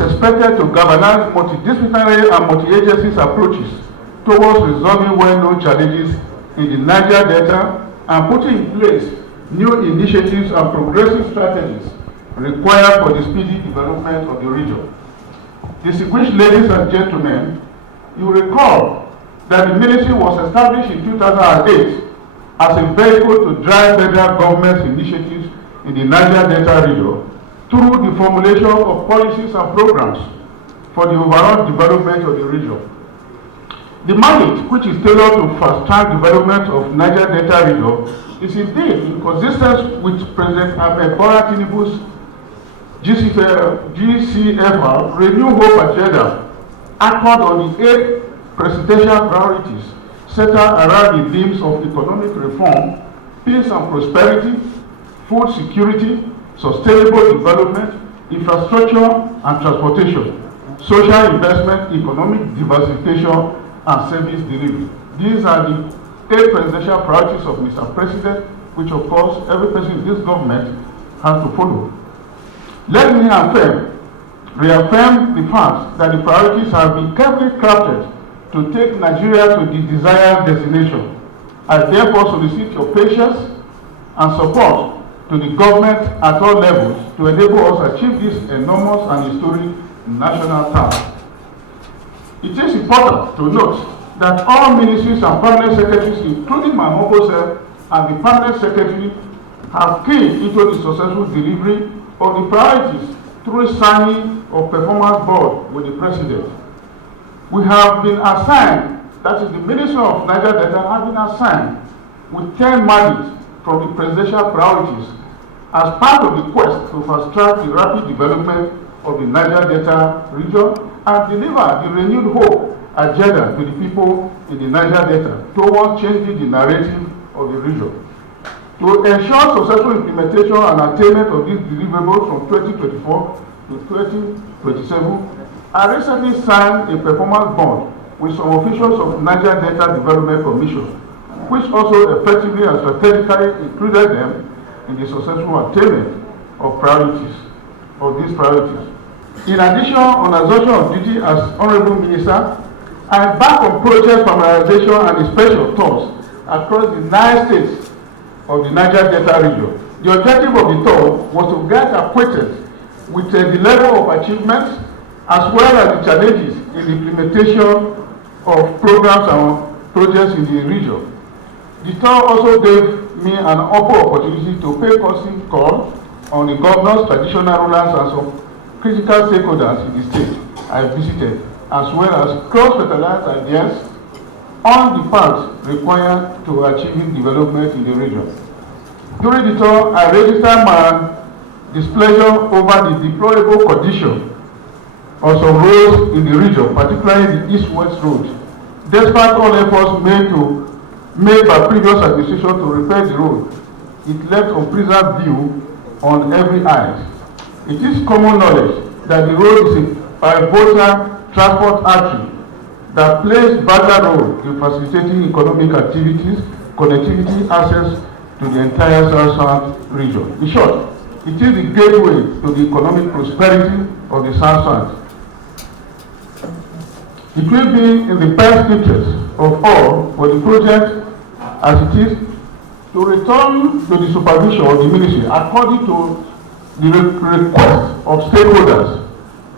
is expected to galvanize multidisciplinary and multi-agency approaches towards resolving well-known challenges in the Niger Delta and putting in place new initiatives and progressive strategies required for the speedy development of the region. Distinguished ladies and gentlemen, you recall that the ministry was established in 2008 as a vehicle to drive federal government's initiatives in the Niger Delta region through the formulation of policies and programs for the overall development of the region. The mandate, which is tailored to fast-track development of Niger Delta region, is indeed in consistence with President Abubarka Tinubu's GCFR Renew Hope agenda, anchored on the 8 presidential priorities centered around the themes of economic reform, peace and prosperity, food security, sustainable development, infrastructure and transportation, social investment, economic diversification, and service delivery. These are the 8 presidential priorities of Mr. President, which of course every person in this government has to follow. Let me reaffirm the fact that the priorities have been carefully crafted to take Nigeria to the desired destination. I therefore solicit your patience and support to the government at all levels to enable us achieve this enormous and historic national task. It is important to note that all ministries and permanent secretaries, including my Momoh self and the permanent secretary, have keyed into the successful delivery of the priorities through signing of performance board with the president. We have been assigned, that is the Ministry of Niger Delta have been assigned with 10 mandates from the presidential priorities as part of the quest to fast-track the rapid development of the Niger Delta region and deliver the renewed hope agenda to the people in the Niger Delta towards changing the narrative of the region. To ensure successful implementation and attainment of these deliverables from 2024 to 2027, I recently signed a performance bond with some officials of Niger Delta Development Commission, which also effectively and strategically included them in the successful attainment of these priorities. In addition, on assumption of duty as Honorable Minister, I embarked on project familiarization and inspection tours across the 9 states of the Niger Delta region. The objective of the tour was to get acquainted with the level of achievements as well as the challenges in the implementation of programs and projects in the region. The tour also gave me an opportunity to pay custom call on the governors, traditional rulers, and some critical stakeholders in the state I visited, as well as cross-fertilized ideas on the paths required to achieving development in the region. During the tour, I registered my displeasure over the deplorable condition of some roads in the region, particularly the East-West Road. Despite all efforts made by previous administration to repair the road, it left unpleasant view on every eye. It is common knowledge that the road is a pivotal transport artery that plays vital role in facilitating economic activities, connectivity, access to the entire South region. In short, it is the gateway to the economic prosperity of the South. It will be in the best interest of all for the project as it is to return to the supervision of the ministry according to the request of stakeholders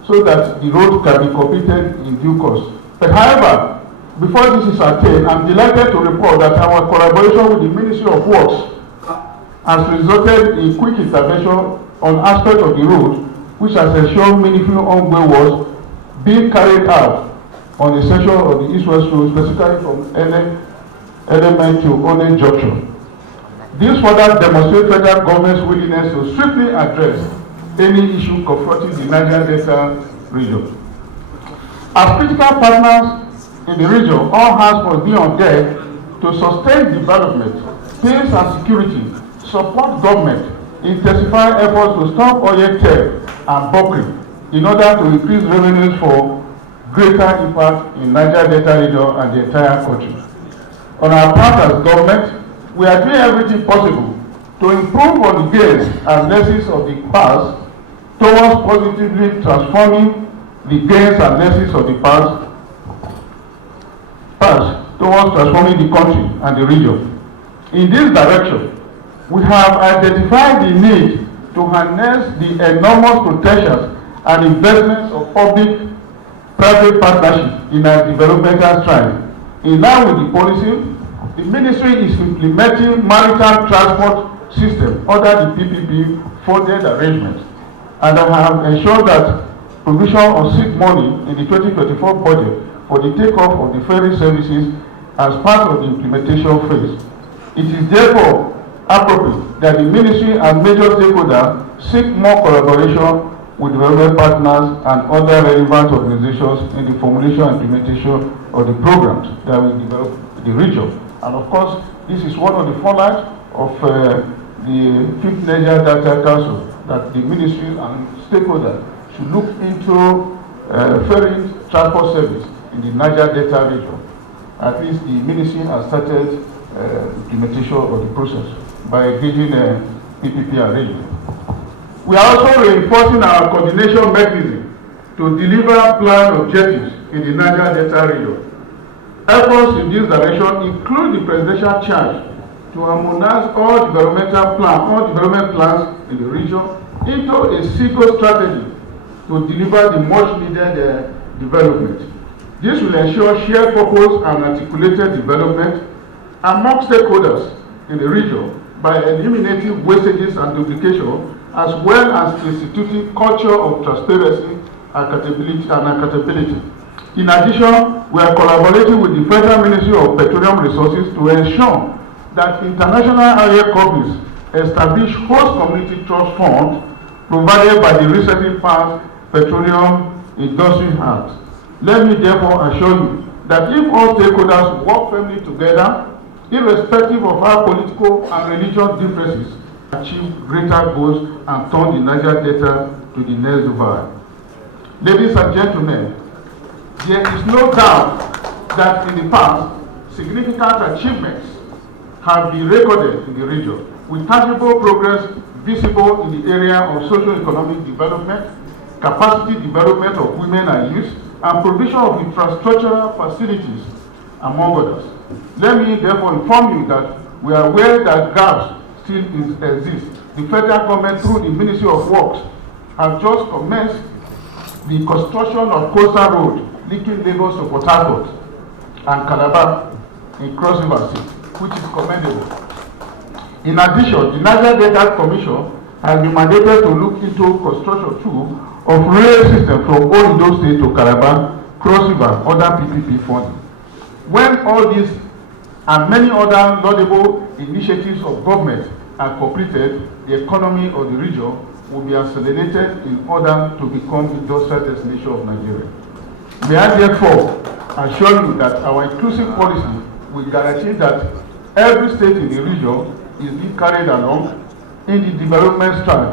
so that the road can be completed in due course. But however, before this is attained, I'm delighted to report that our collaboration with the Ministry of Works has resulted in quick intervention on aspects of the road, which has ensured meaningful ongoing works being carried out on the section of the East-West Road, specifically from Element to One Junction. This further demonstrates federal government's willingness to swiftly address any issue confronting the Niger Delta region. As critical partners in the region, all hands must be on deck to sustain development, peace and security, support government, intensify efforts to stop oil theft and bunkering in order to increase revenues for greater impact in Niger Delta region and the entire country. On our part as government, we are doing everything possible to improve on the gains and lessons of the past towards positively transforming the gains and lessons of the past towards transforming the country and the region. In this direction, we have identified the need to harness the enormous potentials and investments of public-private partnership in our developmental strides. In line with the policy, the ministry is implementing maritime transport system under the PPP funded arrangement, and I have ensured that provision of seed money in the 2024 budget for the takeoff of the ferry services as part of the implementation phase. It is therefore appropriate that the ministry and major stakeholders seek more collaboration with development partners and other relevant organizations in the formulation and implementation of the programs that will develop the region. And of course, this is one of the formats of the 5th Niger Data Council, that the ministry and stakeholders should look into ferry transport service in the Niger Delta region. At least the ministry has started implementation of the process by engaging PPP arrangement. We are also reinforcing our coordination mechanism to deliver planned objectives in the Niger Delta region. Efforts in this direction include the presidential charge to harmonize all development plans in the region into a single strategy to deliver the much needed development. This will ensure shared purpose and articulated development among stakeholders in the region by eliminating wastages and duplication, as well as instituting culture of transparency, accountability. In addition, we are collaborating with the Federal Ministry of Petroleum Resources to ensure that international area companies establish host community trust funds provided by the recently passed Petroleum Industry Act. Let me therefore assure you that if all stakeholders work firmly together, irrespective of our political and religious differences, achieve greater goals and turn the Niger Delta to the next Dubai. Ladies and gentlemen, there is no doubt that in the past, significant achievements have been recorded in the region, with tangible progress visible in the area of socio-economic development, capacity development of women and youth, and provision of infrastructural facilities, among others. Let me therefore inform you that we are aware that gaps still exist. The federal government, through the Ministry of Works, have just commenced the construction of coastal road linking Lagos to Port Harcourt and Calabar in Cross River State, which is commendable. In addition, the Niger Delta Commission has been mandated to look into construction too of rail system from Ondo State to Calabar, Cross River, under PPP funding. When all these and many other laudable initiatives of government are completed, the economy of the region will be accelerated in order to become the industrial destination of Nigeria. May I therefore assure you that our inclusive policy will guarantee that every state in the region is being carried along in the development strategy.